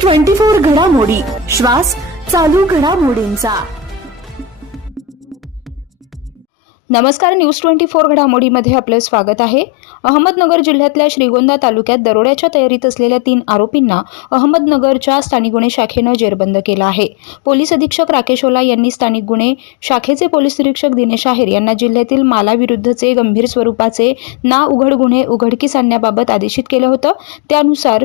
News twenty four घडामोडी. श्वास चालू घडामोडींचा. नमस्कार न्यूज ट्वेंटी फोर घडामोडीमध्ये आपलं स्वागत आहे. अहमदनगर जिल्ह्यातल्या श्रीगोंदा तालुक्यात दरोड्याच्या तयारीत असलेल्या तीन आरोपींना अहमदनगरच्या स्थानिक गुन्हे शाखेनं जेरबंद केलं आहे. पोलीस अधीक्षक राकेश ओला यांनी स्थानिक गुन्हे शाखेचे पोलीस निरीक्षक दिनेश आहेर यांना जिल्ह्यातील मालाविरुद्धचे गंभीर स्वरूपाचे ना उघड गुन्हे उघडकीस आणण्याबाबत आदेशित केलं होतं. त्यानुसार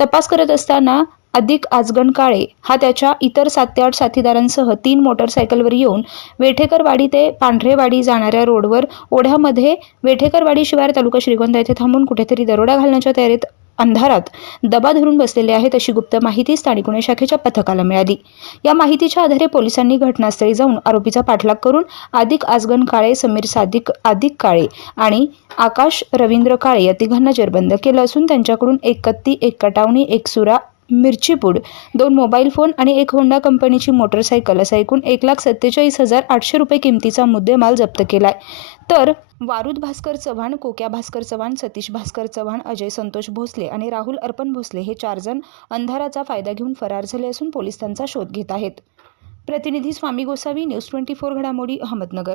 तपास करत असताना अधिक आजगण काळे हा त्याच्या इतर सात ते आठ साथीदारांसह तीन मोटरसायकलवर येऊन वेठेकरवाडी ते पांढरेवाडी जाणाऱ्या रोडवर ओढ्यामध्ये वेठेकरवाडी शिवार तालुका श्रीगोंदा येथे थांबून कुठेतरी दरोडा घालण्याच्या तयारीत अंधारात दबा धरून बसलेले आहेत अशी गुप्त माहिती स्थानिक गुन्हे शाखेच्या पथकाला मिळाली. या माहितीच्या आधारे पोलिसांनी घटनास्थळी जाऊन आरोपीचा पाठलाग करून आदिक आजगण काळे समीर सादिक आदिक काळे आणि आकाश रवींद्र काळे या तिघांना जेरबंद केलं असून त्यांच्याकडून एक कत्ती एक कटावणी एक सुरा मिरची पूड दोन मोबाईल फोन आणि एक होंडा कंपनीची मोटरसायकल असा एकूण एक लाख सत्तेचाळीस हजार आठशे रुपये किमतीचा मुद्देमाल जप्त केला आहे तर वारुद भास्कर चव्हाण कोक्या भास्कर चव्हाण सतीश भास्कर चव्हाण अजय संतोष भोसले आणि राहुल अर्पण भोसले हे चार जण अंधाराचा फायदा घेऊन फरार झाले असून पोलीस त्यांचा शोध घेत आहेत. प्रतिनिधी Swami Gosavi news twenty four घडामोडी अहमदनगर.